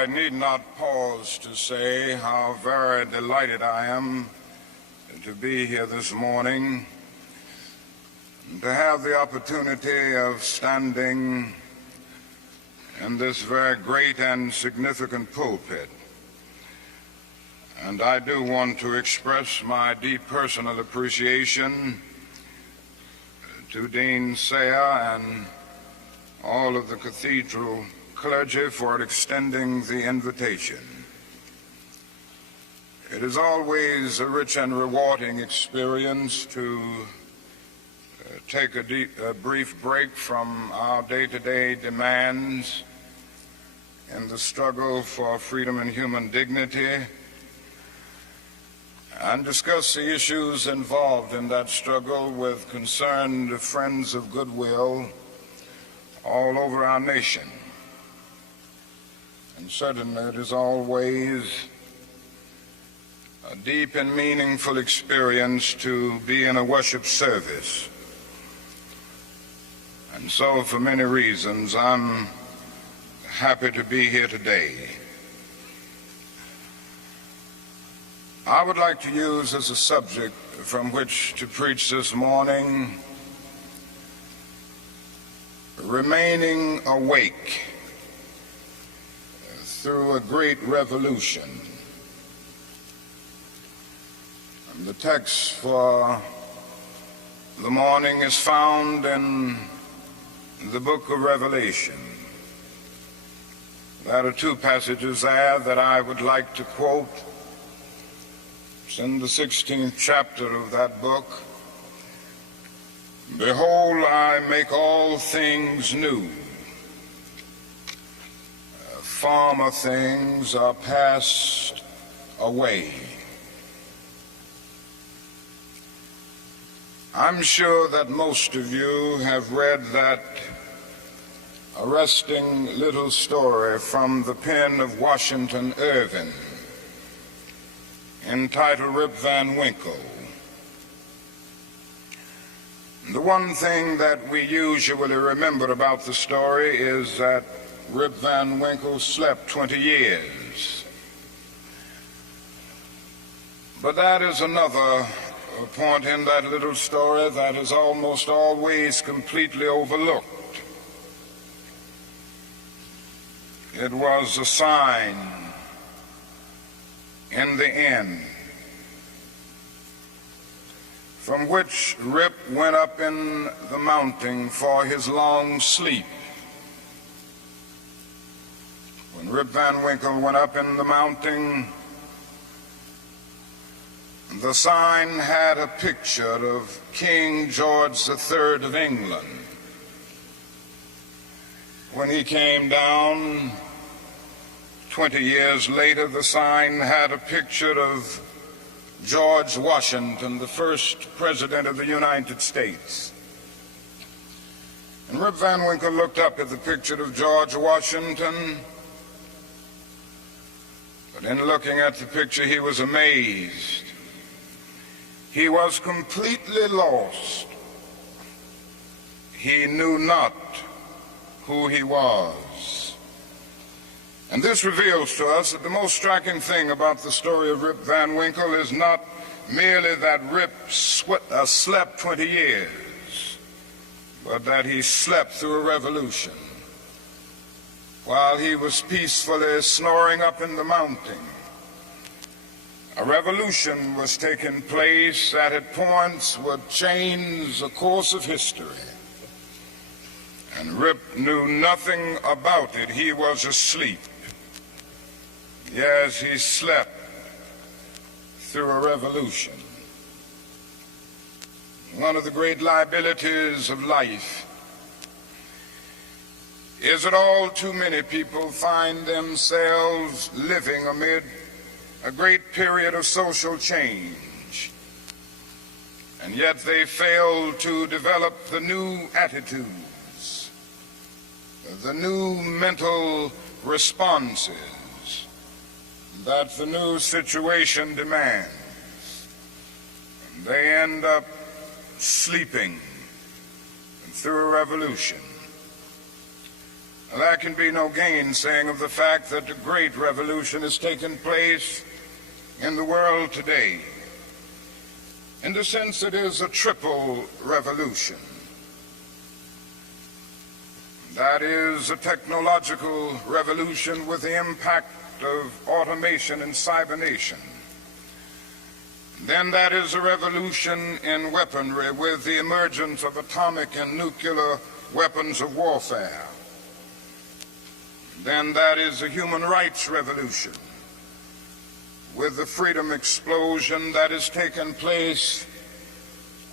I need not pause to say how very delighted I am to be here this morning, and to have the opportunity of standing in this very great and significant pulpit. And I do want to express my deep personal appreciation to Dean Sayre and all of the cathedral clergy for extending the invitation. It is always a rich and rewarding experience to take a brief break from our day-to-day demands in the struggle for freedom and human dignity and discuss the issues involved in that struggle with concerned friends of goodwill all over our nation. And certainly it is always a deep and meaningful experience to be in a worship service. And so for many reasons, I'm happy to be here today. I would like to use as a subject from which to preach this morning, remaining awake through a great revolution. And the text for the morning is found in the book of Revelation. There are two passages there that I would like to quote. It's in the 16th chapter of that book. Behold, I make all things new. Former things are passed away. I'm sure that most of you have read that arresting little story from the pen of Washington Irving entitled Rip Van Winkle. The one thing that we usually remember about the story is that Rip Van Winkle slept 20 years. But that is another point in that little story that is almost always completely overlooked. It was a sign in the end from which Rip went up in the mountain for his long sleep. When Rip Van Winkle went up in the mountain, the sign had a picture of King George III of England. When he came down 20 years later, the sign had a picture of George Washington, the first president of the United States. And Rip Van Winkle looked up at the picture of George Washington, but in looking at the picture, he was amazed. He was completely lost. He knew not who he was. And this reveals to us that the most striking thing about the story of Rip Van Winkle is not merely that Rip slept 20 years, but that he slept through a revolution. While he was peacefully snoring up in the mountain, a revolution was taking place that at points would change the course of history. And Rip knew nothing about it. He was asleep. Yes, he slept through a revolution. One of the great liabilities of life is that all too many people find themselves living amid a great period of social change, and yet they fail to develop the new attitudes, the new mental responses that the new situation demands. And they end up sleeping through a revolution. There can be no gainsaying of the fact that a great revolution has taken place in the world today. In the sense, it is a triple revolution. That is a technological revolution with the impact of automation and cybernation. Then that is a revolution in weaponry with the emergence of atomic and nuclear weapons of warfare. Then that is a human rights revolution with the freedom explosion that has taken place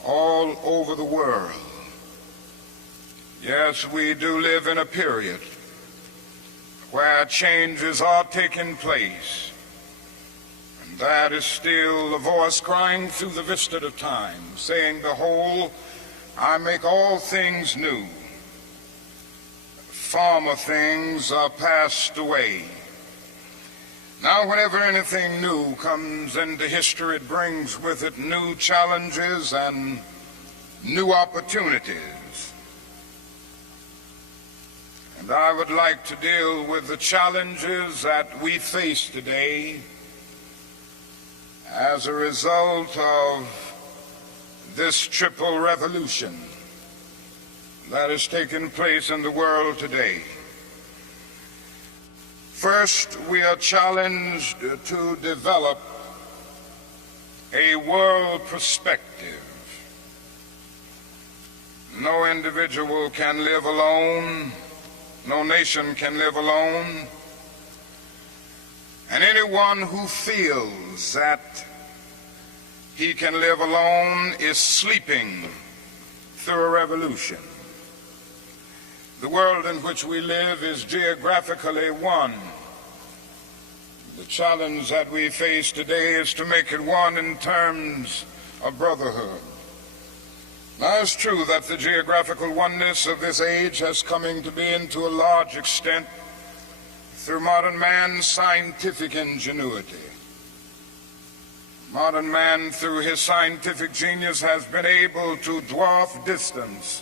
all over the world. Yes, we do live in a period where changes are taking place, and that is still the voice crying through the vista of time, saying, "Behold, I make all things new. Former things are passed away." Now, whenever anything new comes into history, it brings with it new challenges and new opportunities. And I would like to deal with the challenges that we face today as a result of this triple revolution that has taken place in the world today. First, we are challenged to develop a world perspective. No individual can live alone. No nation can live alone. And anyone who feels that he can live alone is sleeping through a revolution. The world in which we live is geographically one. The challenge that we face today is to make it one in terms of brotherhood. Now, it's true that the geographical oneness of this age has come to be to a large extent through modern man's scientific ingenuity. Modern man, through his scientific genius, has been able to dwarf distance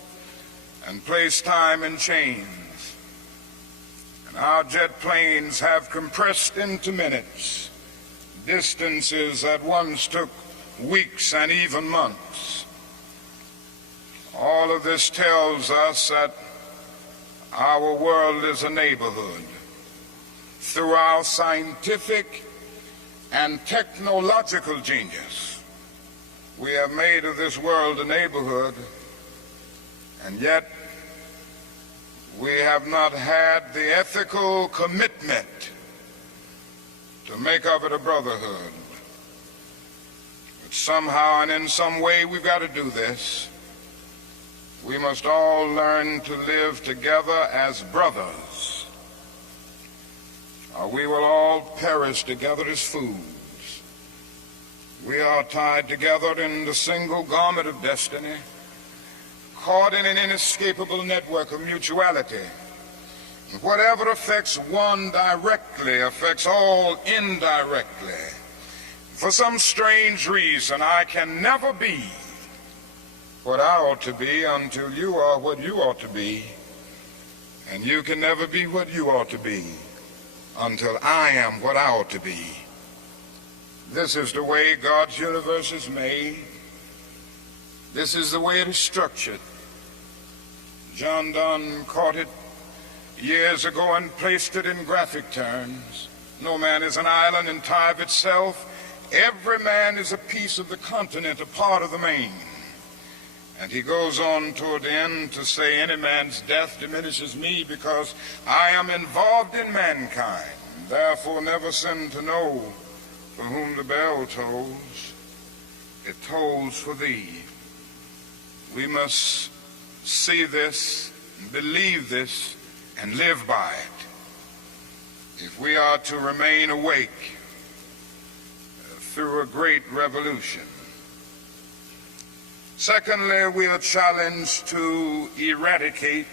and place time in chains. And our jet planes have compressed into minutes distances that once took weeks and even months. All of this tells us that our world is a neighborhood. Through our scientific and technological genius, we have made of this world a neighborhood, and yet we have not had the ethical commitment to make of it a brotherhood. But somehow and in some way we've got to do this. We must all learn to live together as brothers, or we will all perish together as fools. We are tied together in the single garment of destiny, caught in an inescapable network of mutuality. Whatever affects one directly affects all indirectly. For some strange reason, I can never be what I ought to be until you are what you ought to be, and you can never be what you ought to be until I am what I ought to be. This is the way God's universe is made. This is the way it is structured. John Donne caught it years ago and placed it in graphic terms. No man is an island entire of itself. Every man is a piece of the continent, a part of the main. And he goes on toward the end to say, any man's death diminishes me because I am involved in mankind. Therefore never sin to know for whom the bell tolls. It tolls for thee. We must see this, believe this, and live by it if we are to remain awake through a great revolution. Secondly, we are challenged to eradicate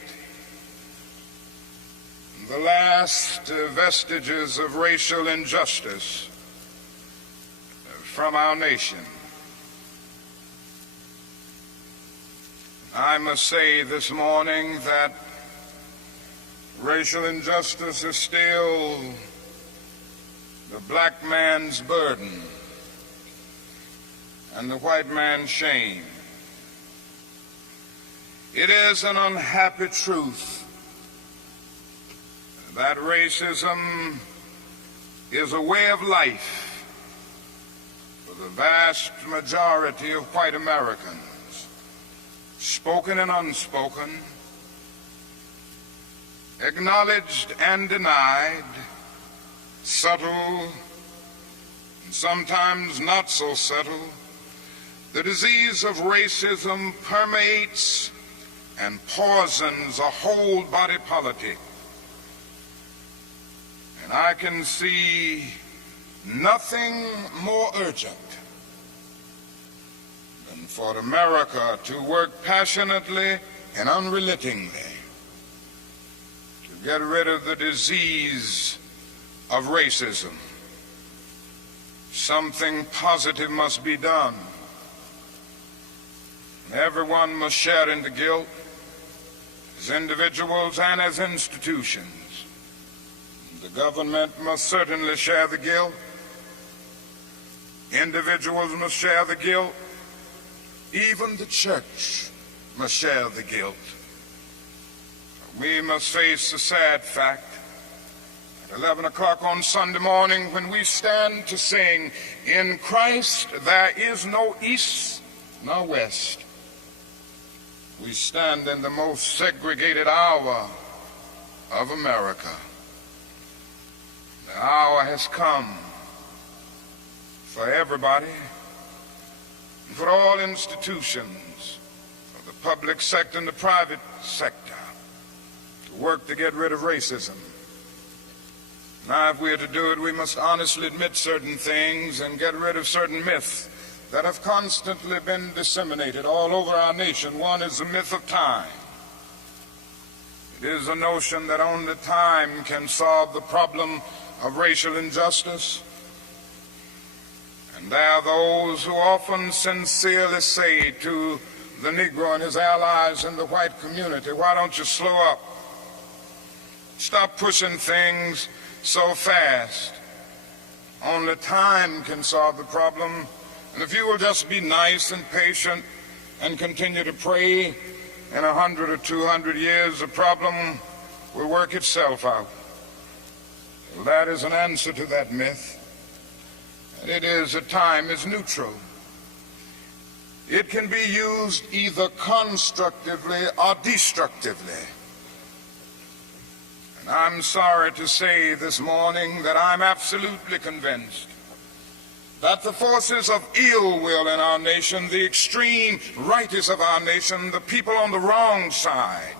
the last vestiges of racial injustice from our nation. I must say this morning that racial injustice is still the black man's burden and the white man's shame. It is an unhappy truth that racism is a way of life for the vast majority of white Americans, spoken and unspoken, acknowledged and denied, subtle and sometimes not so subtle. The disease of racism permeates and poisons a whole body politic. And I can see nothing more urgent than for America to work passionately and unrelentingly to get rid of the disease of racism. Something positive must be done. Everyone must share in the guilt, as individuals and as institutions. The government must certainly share the guilt. Individuals must share the guilt. Even the church must share the guilt. We must face the sad fact at 11 o'clock on Sunday morning when we stand to sing, "In Christ there is no east nor west." We stand in the most segregated hour of America. The hour has come for everybody, and for all institutions, for the public sector and the private sector, to work to get rid of racism. Now, if we are to do it, we must honestly admit certain things and get rid of certain myths that have constantly been disseminated all over our nation. One is the myth of time. It is a notion that only time can solve the problem of racial injustice. And there are those who often sincerely say to the Negro and his allies in the white community, "Why don't you slow up? Stop pushing things so fast. Only time can solve the problem. And if you will just be nice and patient and continue to pray, in 100 or 200 years, the problem will work itself out." Well, that is an answer to that myth. And it is that time is neutral. It can be used either constructively or destructively. And I'm sorry to say this morning that I'm absolutely convinced that the forces of ill will in our nation, the extreme rightists of our nation, the people on the wrong side,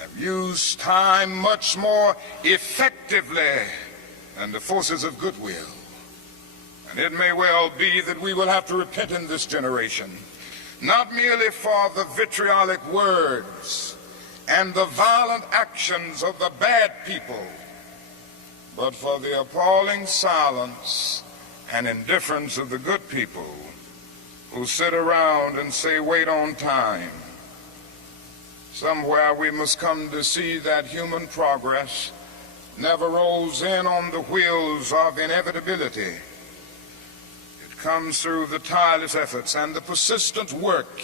have used time much more effectively than the forces of goodwill. And it may well be that we will have to repent in this generation, not merely for the vitriolic words and the violent actions of the bad people, but for the appalling silence and indifference of the good people who sit around and say, "Wait on time." Somewhere we must come to see that human progress never rolls in on the wheels of inevitability. It comes through the tireless efforts and the persistent work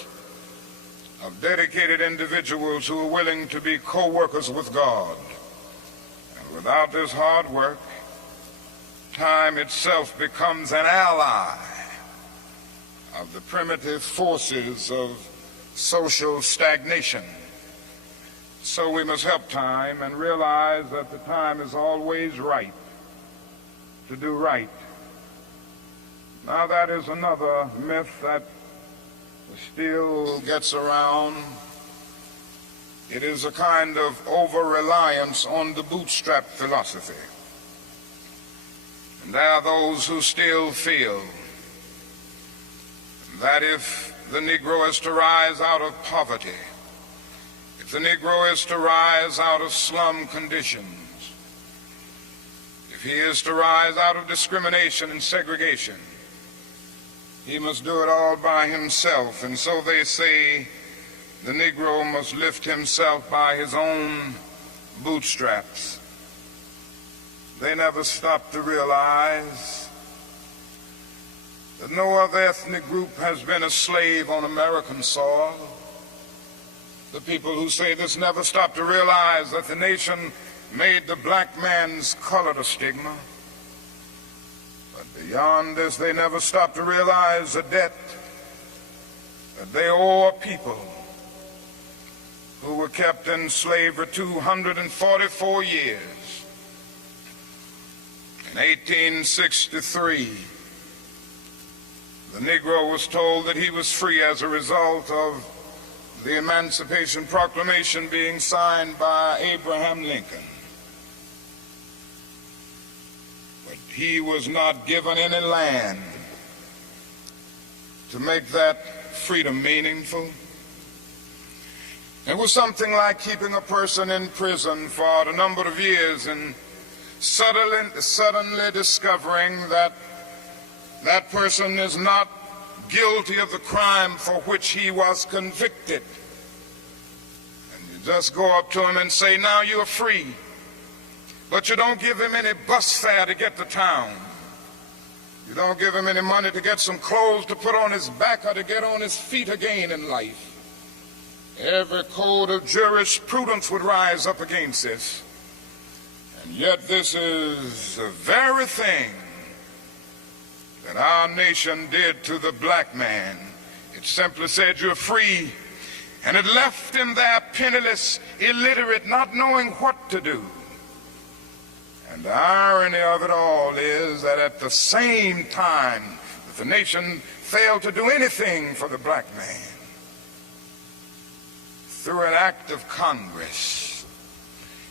of dedicated individuals who are willing to be co-workers with God. And without this hard work, time itself becomes an ally of the primitive forces of social stagnation. So we must help time and realize that the time is always right to do right. Now, that is another myth that still gets around. It is a kind of over-reliance on the bootstrap philosophy. And there are those who still feel that if the Negro is to rise out of poverty, if the Negro is to rise out of slum conditions, if he is to rise out of discrimination and segregation, he must do it all by himself. And so they say the Negro must lift himself by his own bootstraps. They never stopped to realize that no other ethnic group has been a slave on American soil. The people who say this never stop to realize that the nation made the black man's color a stigma. But beyond this, they never stop to realize the debt that they owe a people who were kept in slavery 244 years. In 1863, the Negro was told that he was free as a result of the Emancipation Proclamation being signed by Abraham Lincoln. But he was not given any land to make that freedom meaningful. It was something like keeping a person in prison for a number of years and suddenly discovering that that person is not guilty of the crime for which he was convicted. And you just go up to him and say, now you're free. But you don't give him any bus fare to get to town. You don't give him any money to get some clothes to put on his back or to get on his feet again in life. Every code of jurisprudence would rise up against this. And yet this is the very thing that our nation did to the black man. It simply said you're free, and it left him there penniless, illiterate, not knowing what to do. And the irony of it all is that at the same time that the nation failed to do anything for the black man, through an act of Congress,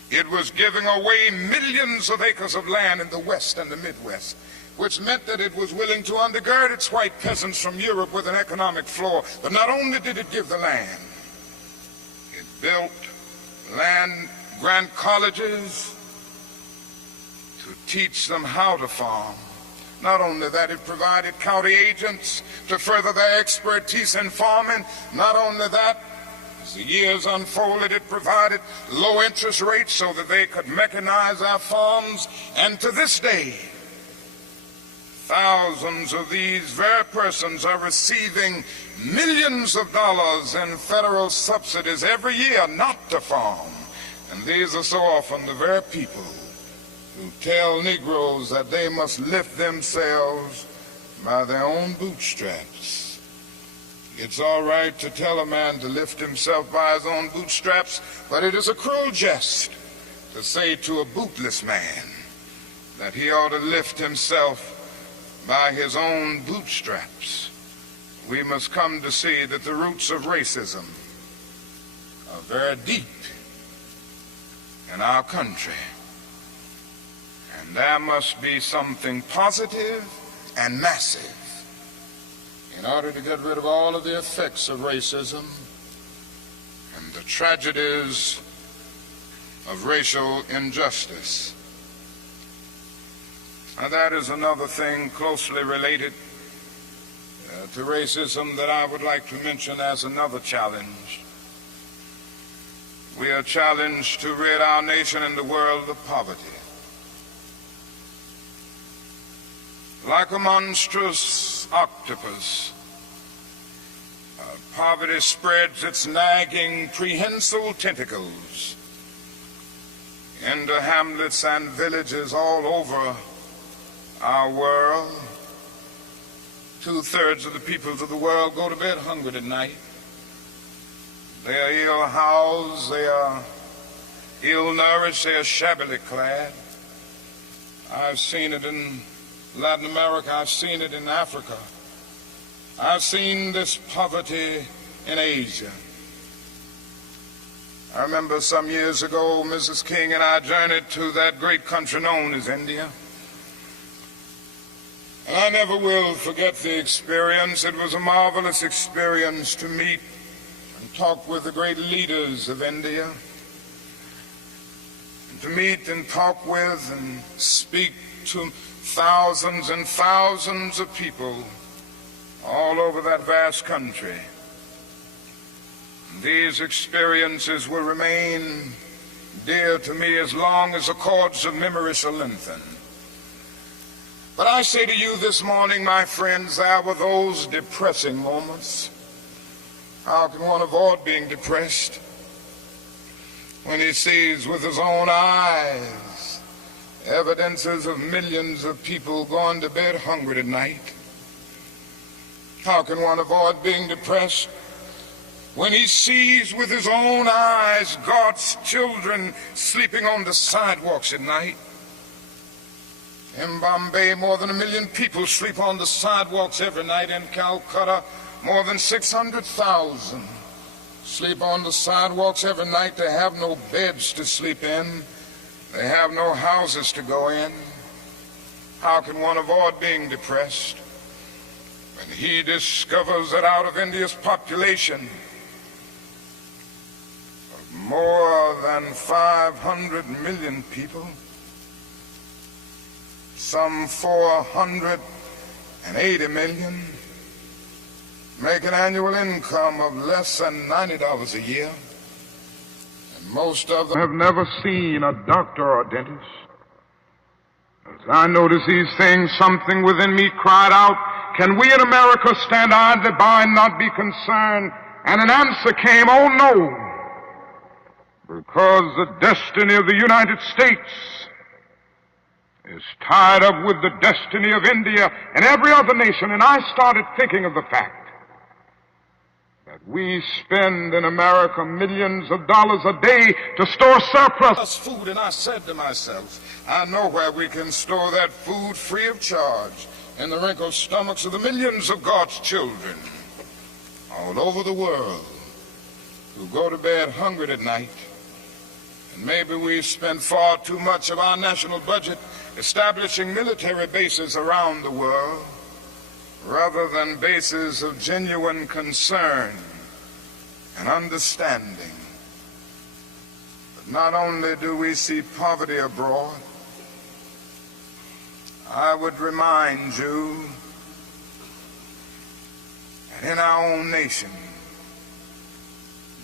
it was giving away millions of acres of land in the West and the Midwest, which meant that it was willing to undergird its white peasants from Europe with an economic floor. But not only did it give the land, it built land-grant colleges to teach them how to farm. Not only that, it provided county agents to further their expertise in farming. Not only that, as the years unfolded, it provided low interest rates so that they could mechanize our farms. And to this day, thousands of these very persons are receiving millions of dollars in federal subsidies every year not to farm. And these are so often the very people who tell Negroes that they must lift themselves by their own bootstraps. It's all right to tell a man to lift himself by his own bootstraps, but it is a cruel jest to say to a bootless man that he ought to lift himself by his own bootstraps. We must come to see that the roots of racism are very deep in our country. And there must be something positive and massive in order to get rid of all of the effects of racism and the tragedies of racial injustice. Now that is another thing closely related to racism that I would like to mention as another challenge. We are challenged to rid our nation and the world of poverty. Like a monstrous octopus, poverty spreads its nagging, prehensile tentacles into hamlets and villages all over our world. 2/3 of the peoples of the world go to bed hungry at night. They are ill-housed, they are ill-nourished, they are shabbily clad. I've seen it in Latin America, I've seen it in Africa. I've seen this poverty in Asia. I remember some years ago, Mrs. King and I journeyed to that great country known as India. And I never will forget the experience. It was a marvelous experience to meet and talk with the great leaders of India. And to meet and talk with and speak to thousands and thousands of people all over that vast country. These experiences will remain dear to me as long as the cords of memory shall lengthen. But I say to you this morning, my friends, there were those depressing moments. How can one avoid being depressed when he sees with his own eyes evidences of millions of people going to bed hungry tonight? How can one avoid being depressed when he sees with his own eyes God's children sleeping on the sidewalks at night? In Bombay, more than 1 million people sleep on the sidewalks every night. In Calcutta, more than 600,000 sleep on the sidewalks every night. They have no beds to sleep in. They have no houses to go in. How can one avoid being depressed when he discovers that out of India's population of more than 500 million people, some 480 million make an annual income of less than $90 a year, and most of them have never seen a doctor or dentist. As I noticed these things, something within me cried out, can we in America stand idly by and not be concerned? And an answer came, oh no, because the destiny of the United States is tied up with the destiny of India and every other nation. And I started thinking of the fact that we spend in America millions of dollars a day to store surplus food. And I said to myself, I know where we can store that food free of charge, in the wrinkled stomachs of the millions of God's children all over the world who go to bed hungry at night. And maybe we spend far too much of our national budget establishing military bases around the world rather than bases of genuine concern and understanding. But not only do we see poverty abroad, I would remind you that in our own nation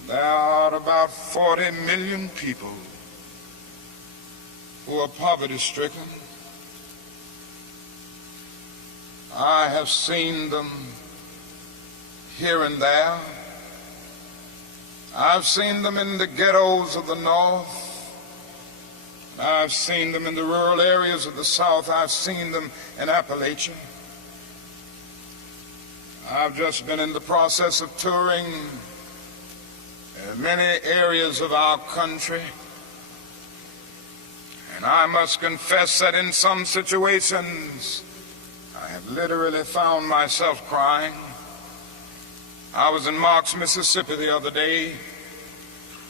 there are about 40 million people who are poverty-stricken. I have seen them here and there. I've seen them in the ghettos of the North. I've seen them in the rural areas of the South. I've seen them in Appalachia. I've just been in the process of touring in many areas of our country. And I must confess that in some situations, I have literally found myself crying. I was in Marks, Mississippi the other day,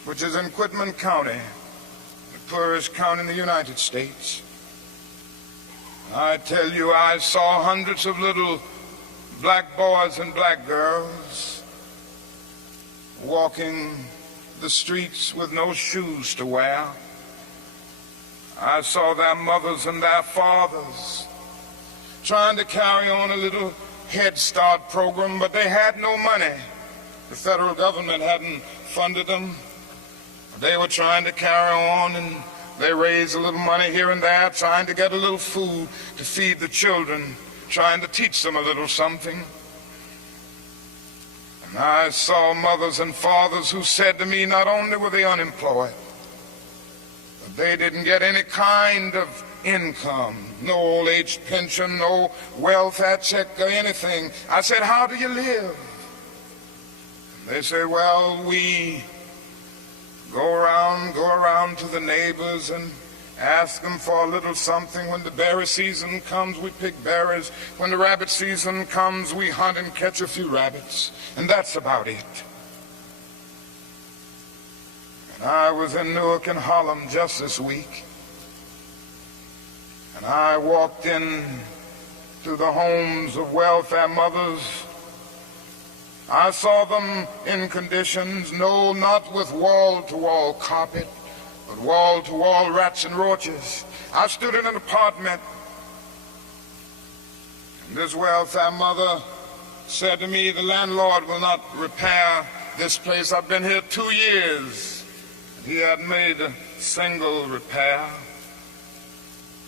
which is in Quitman County, the poorest county in the United States. I tell you, I saw hundreds of little black boys and black girls walking the streets with no shoes to wear. I saw their mothers and their fathers trying to carry on a little Head Start program, but they had no money. The federal government hadn't funded them. They were trying to carry on, and they raised a little money here and there, trying to get a little food to feed the children, trying to teach them a little something. And I saw mothers and fathers who said to me, not only were they unemployed, but they didn't get any kind of income, no old age pension, no welfare check or anything. I said, how do you live? And they say, well, we go around to the neighbors and ask them for a little something. When the berry season comes, we pick berries. When the rabbit season comes, we hunt and catch a few rabbits. And that's about it. And I was in Newark and Harlem just this week. And I walked in to the homes of welfare mothers. I saw them in conditions, no, not with wall-to-wall carpet, but wall-to-wall rats and roaches. I stood in an apartment, and this welfare mother said to me, the landlord will not repair this place. I've been here 2 years. He had made single repair.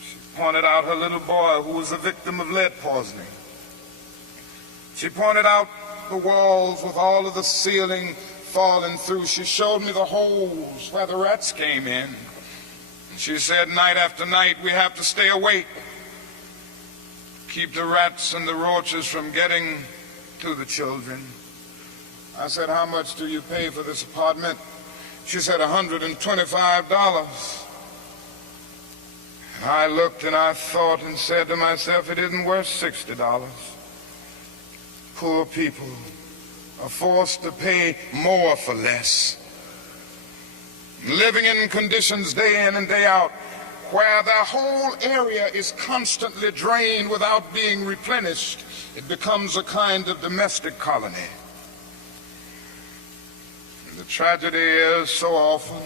She pointed out her little boy who was a victim of lead poisoning. She pointed out the walls with all of the ceiling falling through. She showed me the holes where the rats came in. And she said, night after night, we have to stay awake, keep the rats and the roaches from getting to the children. I said, how much do you pay for this apartment? She said, $125. And I looked and I thought and said to myself, it isn't worth $60. Poor people are forced to pay more for less, living in conditions day in and day out where their whole area is constantly drained without being replenished. It becomes a kind of domestic colony. And the tragedy is, so often,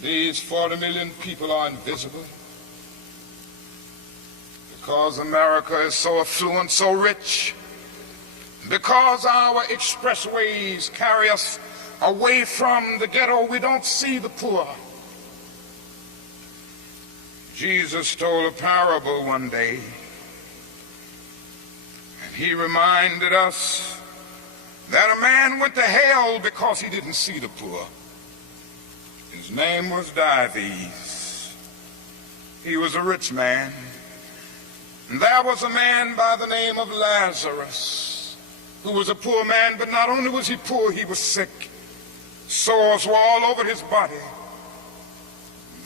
these 40 million people are invisible because America is so affluent, so rich, because our expressways carry us away from the ghetto. We don't see the poor. Jesus told a parable one day, and he reminded us that a man went to hell because he didn't see the poor. His name was Diocese. He was a rich man. And there was a man by the name of Lazarus, who was a poor man, but not only was he poor, he was sick. Sores were all over his body.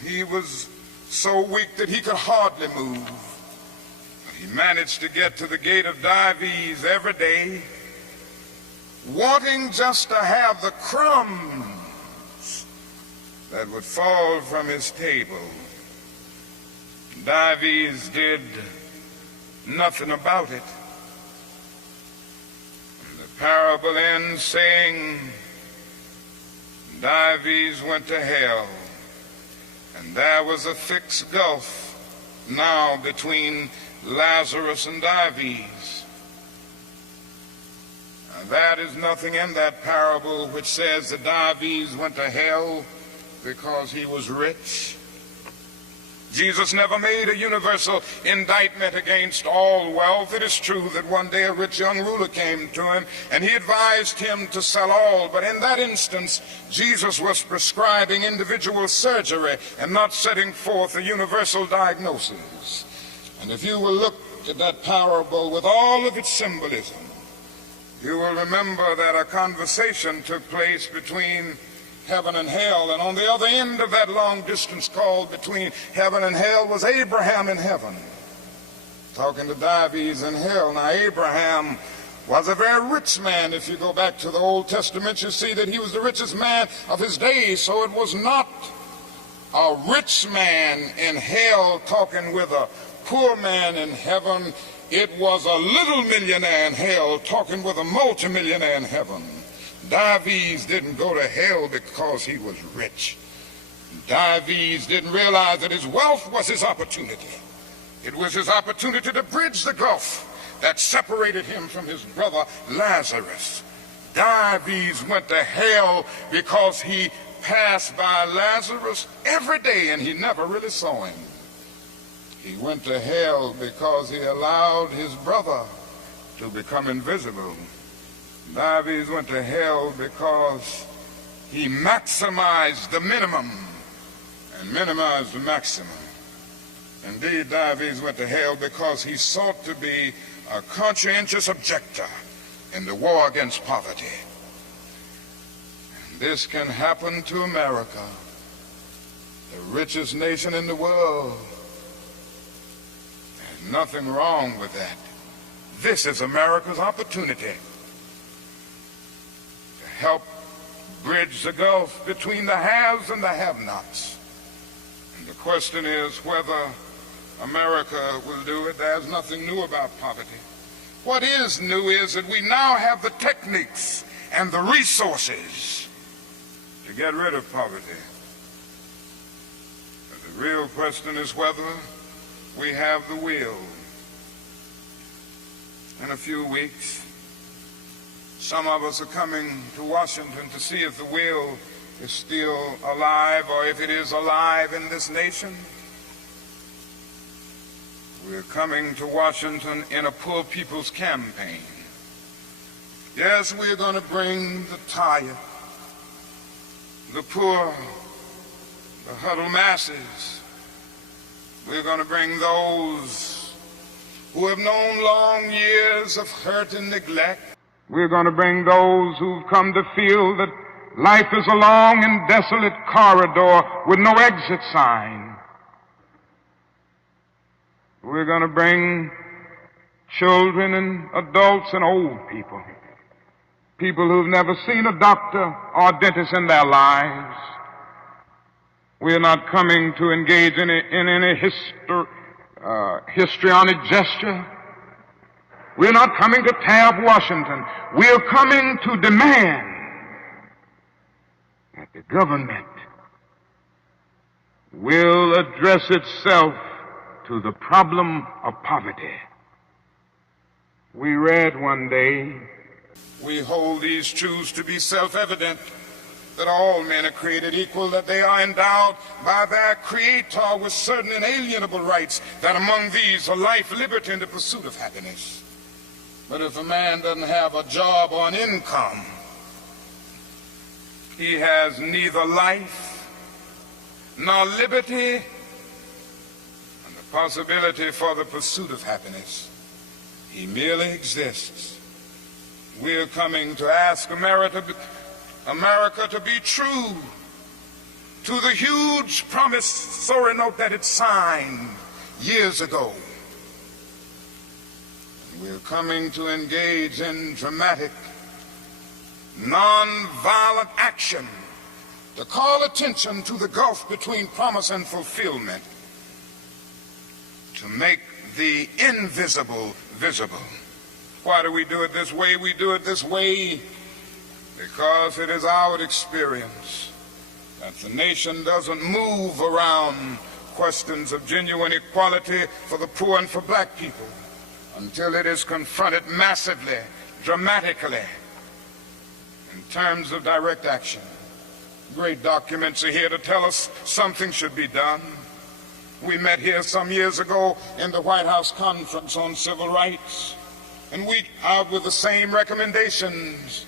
He was so weak that he could hardly move. But he managed to get to the gate of Diocese every day, wanting just to have the crumbs that would fall from his table. Diocese did nothing about it. Parable ends saying, Diocese went to hell, and there was a fixed gulf now between Lazarus and Diocese. Now, that is nothing in that parable which says that Diocese went to hell because he was rich. Jesus never made a universal indictment against all wealth. It is true that one day a rich young ruler came to him and he advised him to sell all, but in that instance Jesus was prescribing individual surgery and not setting forth a universal diagnosis. And if you will look at that parable with all of its symbolism, you will remember that a conversation took place between heaven and hell, and on the other end of that long distance call between heaven and hell was Abraham in heaven, talking to Diocese in hell. Now, Abraham was a very rich man. If you go back to the Old Testament, you see that he was the richest man of his days. So it was not a rich man in hell talking with a poor man in heaven. It was a little millionaire in hell talking with a multimillionaire in heaven. Diocese didn't go to hell because he was rich. Diocese didn't realize that his wealth was his opportunity. It was his opportunity to bridge the gulf that separated him from his brother Lazarus. Diocese went to hell because he passed by Lazarus every day and he never really saw him. He went to hell because he allowed his brother to become invisible. Diocese went to hell because he maximized the minimum and minimized the maximum. Indeed, Diocese went to hell because he sought to be a conscientious objector in the war against poverty. And this can happen to America, the richest nation in the world. There's nothing wrong with that. This is America's opportunity help bridge the gulf between the haves and the have-nots. And the question is whether America will do it. There's nothing new about poverty. What is new is that we now have the techniques and the resources to get rid of poverty. But the real question is whether we have the will. In a few weeks, some of us are coming to Washington to see if the will is still alive, or if it is alive in this nation. We're coming to Washington in a poor people's campaign. Yes, we're going to bring the tired, the poor, the huddled masses. We're going to bring those who have known long years of hurt and neglect. We're going to bring those who've come to feel that life is a long and desolate corridor with no exit sign. We're going to bring children and adults and old people, people who've never seen a doctor or a dentist in their lives. We're not coming to engage in any histrionic gesture. We're not coming to tear up Washington. We're coming to demand that the government will address itself to the problem of poverty. We read one day, we hold these truths to be self-evident, that all men are created equal, that they are endowed by their Creator with certain inalienable rights, that among these are life, liberty, and the pursuit of happiness. But if a man doesn't have a job or an income, he has neither life nor liberty and the possibility for the pursuit of happiness. He merely exists. We're coming to ask America to be true to the huge promissory note that it signed years ago. We're coming to engage in dramatic, non-violent action to call attention to the gulf between promise and fulfillment, to make the invisible visible. Why do we do it this way? We do it this way because it is our experience that the nation doesn't move around questions of genuine equality for the poor and for black people until it is confronted massively, dramatically, in terms of direct action. Great documents are here to tell us something should be done. We met here some years ago in the White House Conference on Civil Rights, and we out with the same recommendations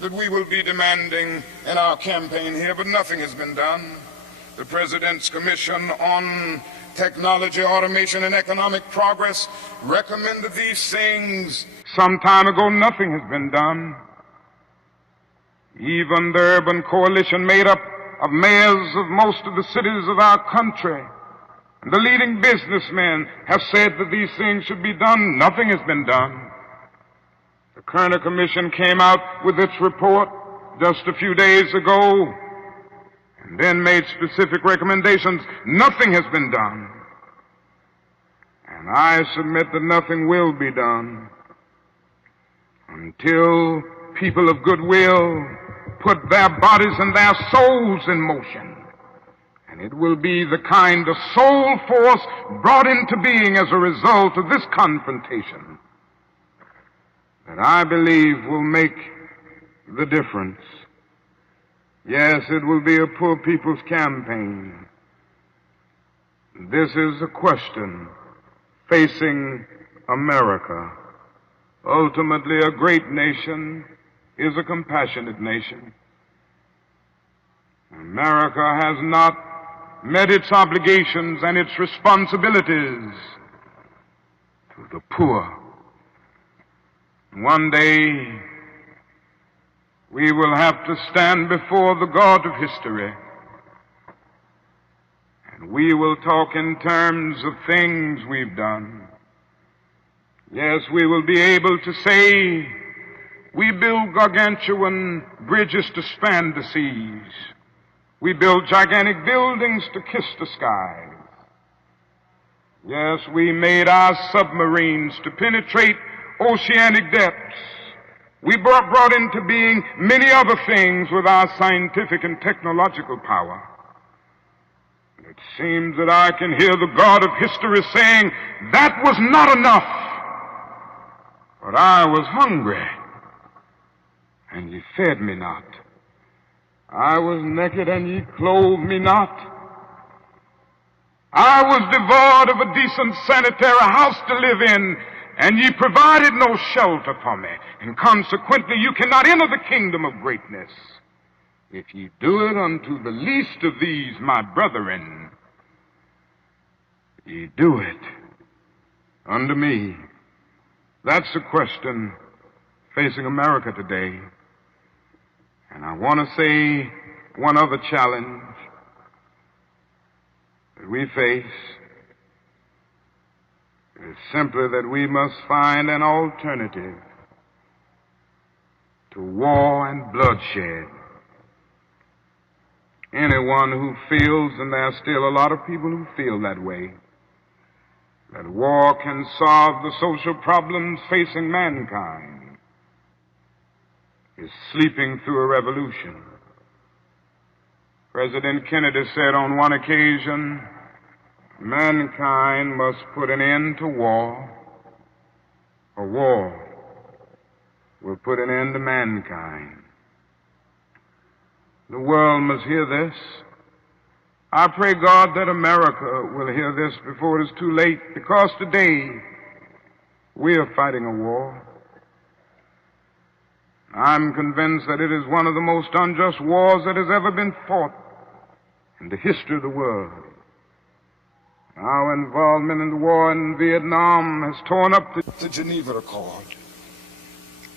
that we will be demanding in our campaign here, but nothing has been done. The President's Commission on Technology, Automation, and Economic Progress recommended these things some time ago. Nothing has been done. Even the urban coalition made up of mayors of most of the cities of our country, and the leading businessmen have said that these things should be done. Nothing has been done. The Kerner Commission came out with its report just a few days ago and then made specific recommendations. Nothing has been done. And I submit that nothing will be done until people of goodwill put their bodies and their souls in motion. And it will be the kind of soul force brought into being as a result of this confrontation that I believe will make the difference. Yes, it will be a poor people's campaign. This is a question facing America. Ultimately, a great nation is a compassionate nation. America has not met its obligations and its responsibilities to the poor. One day, we will have to stand before the God of history, and we will talk in terms of things we've done. Yes, we will be able to say, we build gargantuan bridges to span the seas. We build gigantic buildings to kiss the skies. Yes, we made our submarines to penetrate oceanic depths. We brought into being many other things with our scientific and technological power. It seems that I can hear the God of history saying, that was not enough, but I was hungry, and ye fed me not. I was naked, and ye clothed me not. I was devoid of a decent sanitary house to live in, and ye provided no shelter for me. And consequently, you cannot enter the kingdom of greatness. If ye do it unto the least of these, my brethren, ye do it unto me. That's the question facing America today. And I want to say one other challenge that we face is simply that we must find an alternative to war and bloodshed. Anyone who feels, and there are still a lot of people who feel that way, that war can solve the social problems facing mankind, is sleeping through a revolution. President Kennedy said on one occasion, mankind must put an end to war, or war will put an end to mankind. The world must hear this. I pray God that America will hear this before it is too late, because today we are fighting a war. I'm convinced that it is one of the most unjust wars that has ever been fought in the history of the world. Our involvement in the war in Vietnam has torn up the Geneva Accord.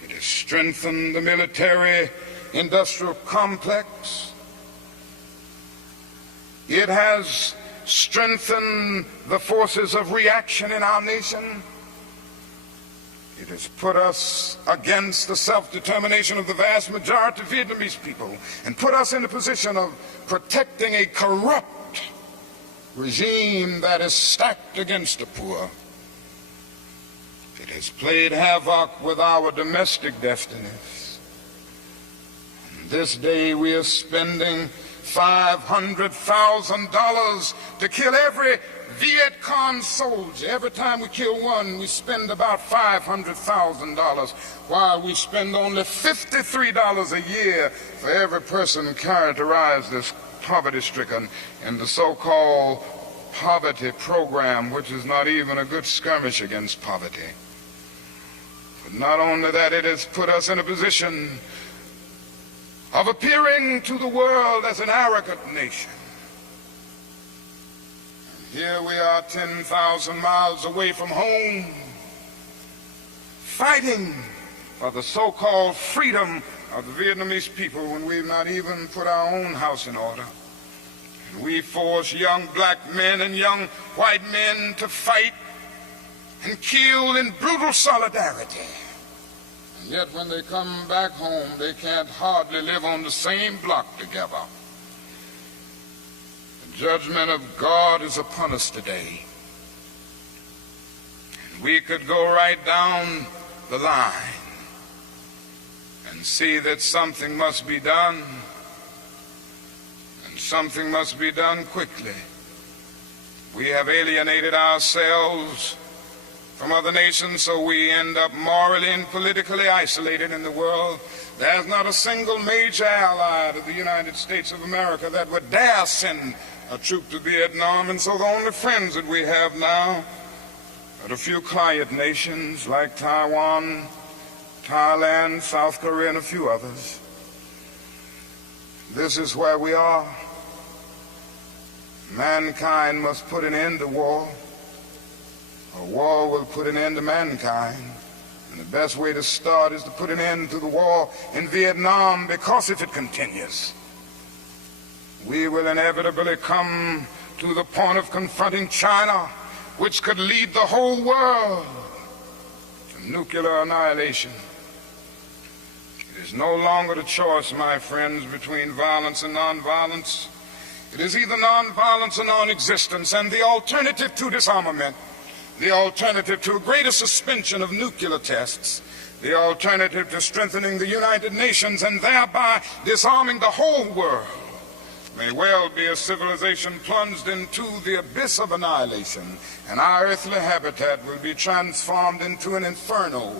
It has strengthened the military-industrial complex. It has strengthened the forces of reaction in our nation. It has put us against the self-determination of the vast majority of Vietnamese people and put us in a position of protecting a corrupt regime that is stacked against the poor. It has played havoc with our domestic destinies. And this day we are spending $500,000 to kill every Viet Cong soldier. Every time we kill one, we spend about $500,000, while we spend only $53 a year for every person characterized as poverty-stricken in the so-called poverty program, which is not even a good skirmish against poverty. But not only that, it has put us in a position of appearing to the world as an arrogant nation. Here we are 10,000 miles away from home, fighting for the so-called freedom of the Vietnamese people when we've not even put our own house in order. And we force young black men and young white men to fight and kill in brutal solidarity. And yet when they come back home, they can't hardly live on the same block together. The judgment of God is upon us today. And we could go right down the line and see that something must be done, and something must be done quickly. We have alienated ourselves from other nations, so we end up morally and politically isolated in the world. There's not a single major ally of the United States of America that would dare send a troop to Vietnam, and so the only friends that we have now are a few quiet nations like Taiwan, Thailand, South Korea, and a few others. This is where we are. Mankind must put an end to war, or war will put an end to mankind. And the best way to start is to put an end to the war in Vietnam, because if it continues, we will inevitably come to the point of confronting China, which could lead the whole world to nuclear annihilation. It is no longer the choice, my friends, between violence and nonviolence. It is either nonviolence or non-existence, and the alternative to disarmament, the alternative to a greater suspension of nuclear tests, the alternative to strengthening the United Nations and thereby disarming the whole world, may well be a civilization plunged into the abyss of annihilation, and our earthly habitat will be transformed into an inferno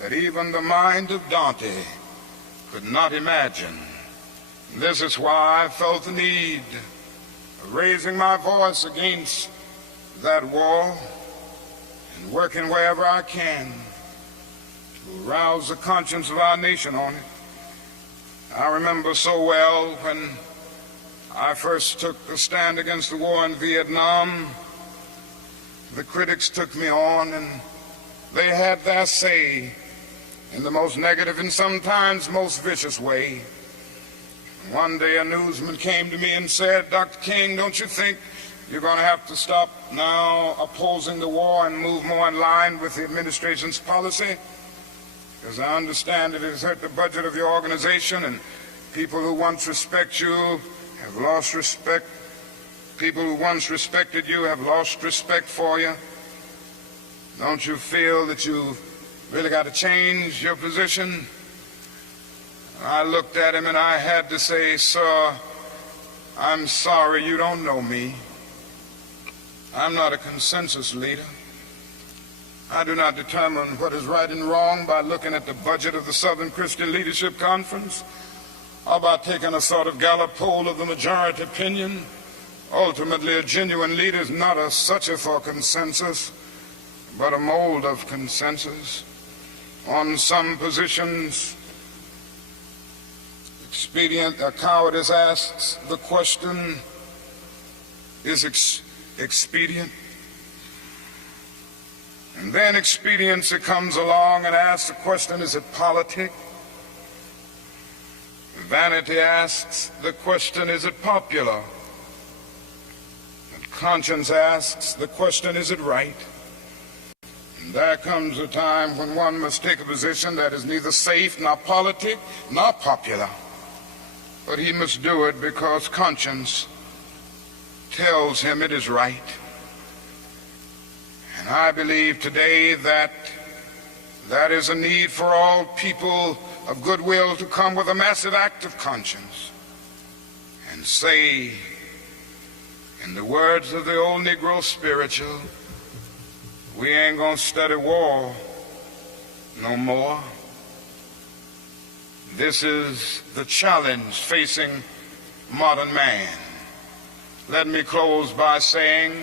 that even the mind of Dante could not imagine This is why I felt the need of raising my voice against that war and working wherever I can to arouse the conscience of our nation on it. I remember so well when I first took a stand against the war in Vietnam, the critics took me on and they had their say in the most negative and sometimes most vicious way. One day a newsman came to me and said, "Dr. King, don't you think you're going to have to stop now opposing the war and move more in line with the administration's policy? Because I understand it has hurt the budget of your organization, and people who once respect you have lost respect. People who once respected you have lost respect for you. Don't you feel that you've really got to change your position?" I looked at him and I had to say, "Sir, I'm sorry, you don't know me. I'm not a consensus leader. I do not determine what is right and wrong by looking at the budget of the Southern Christian Leadership Conference or by taking a sort of Gallup poll of the majority opinion. Ultimately, a genuine leader is not a searcher for consensus, but a mold of consensus. On some positions, cowardice asks the question, is expedient? And then expediency comes along and asks the question, is it politic? Vanity asks the question, is it popular? And conscience asks the question, is it right? And there comes a time when one must take a position that is neither safe, nor politic, nor popular. But he must do it because conscience tells him it is right. And I believe today that that is a need for all people of goodwill to come with a massive act of conscience and say, in the words of the old Negro spiritual, we ain't gonna study war no more. This is the challenge facing modern man. Let me close by saying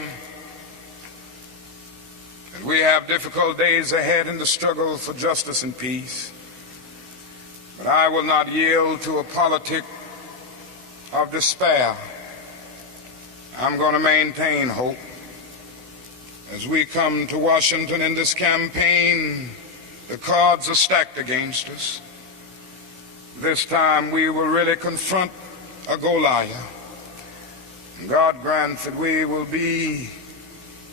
that we have difficult days ahead in the struggle for justice and peace. But I will not yield to a politic of despair. I'm going to maintain hope. As we come to Washington in this campaign, the cards are stacked against us. This time we will really confront a Goliath. And God grant that we will be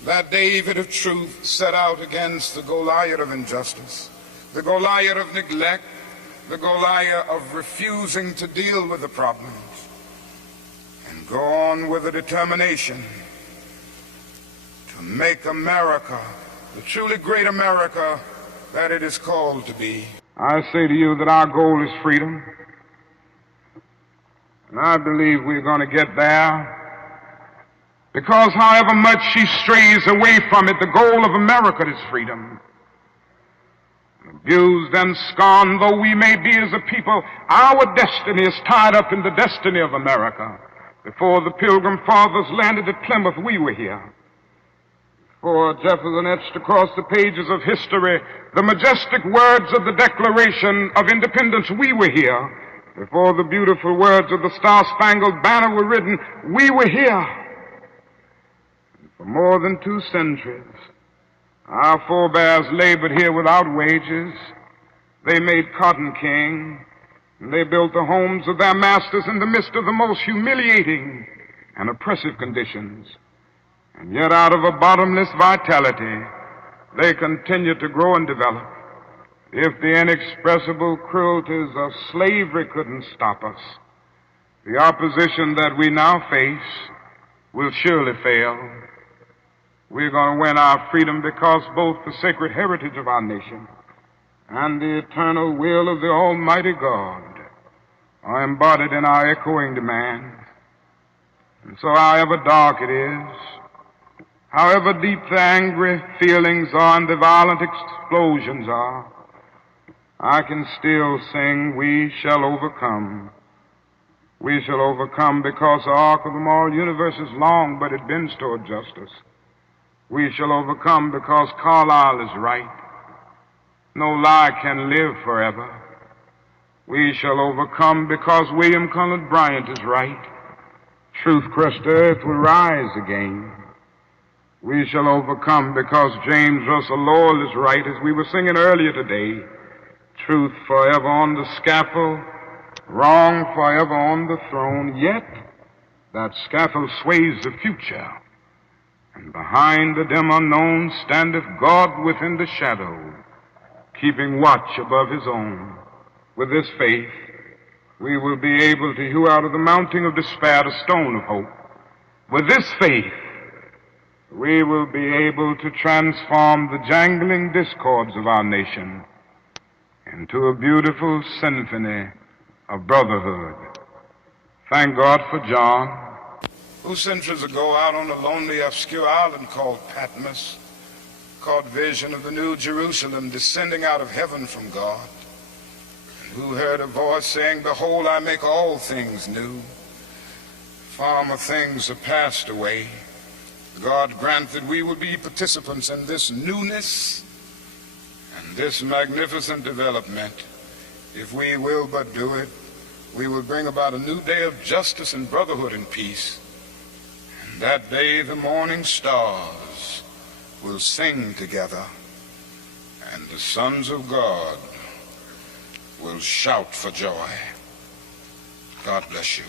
that David of truth set out against the Goliath of injustice, the Goliath of neglect, the Goliath of refusing to deal with the problems, and go on with a determination to make America the truly great America that it is called to be. I say to you that our goal is freedom, and I believe we're going to get there, because however much she strays away from it, the goal of America is freedom. Abused and scorned though we may be as a people, our destiny is tied up in the destiny of America. Before the Pilgrim Fathers landed at Plymouth, we were here. Before Jefferson etched across the pages of history the majestic words of the Declaration of Independence, we were here. Before the beautiful words of the Star-Spangled Banner were written, we were here. For more than 2 centuries, our forebears labored here without wages. They made cotton king, and they built the homes of their masters in the midst of the most humiliating and oppressive conditions. And yet out of a bottomless vitality, they continue to grow and develop. If the inexpressible cruelties of slavery couldn't stop us, the opposition that we now face will surely fail. We're going to win our freedom because both the sacred heritage of our nation and the eternal will of the Almighty God are embodied in our echoing demands. And so however dark it is, however deep the angry feelings are and the violent explosions are, I can still sing, we shall overcome. We shall overcome because the arc of the moral universe is long, but it bends toward justice. We shall overcome because Carlyle is right. No lie can live forever. We shall overcome because William Cullen Bryant is right. Truth-crushed earth will rise again. We shall overcome because James Russell Lowell is right, as we were singing earlier today. Truth forever on the scaffold, wrong forever on the throne, yet that scaffold sways the future, and behind the dim unknown standeth God within the shadow, keeping watch above his own. With this faith, we will be able to hew out of the mountain of despair the stone of hope. With this faith, we will be able to transform the jangling discords of our nation into a beautiful symphony of brotherhood. Thank God for John, who centuries ago out on a lonely, obscure island called Patmos caught vision of the New Jerusalem descending out of heaven from God, and who heard a voice saying, "Behold, I make all things new. Former things are passed away." God grant that we will be participants in this newness and this magnificent development. If we will but do it, we will bring about a new day of justice and brotherhood and peace. And that day the morning stars will sing together, and the sons of God will shout for joy. God bless you.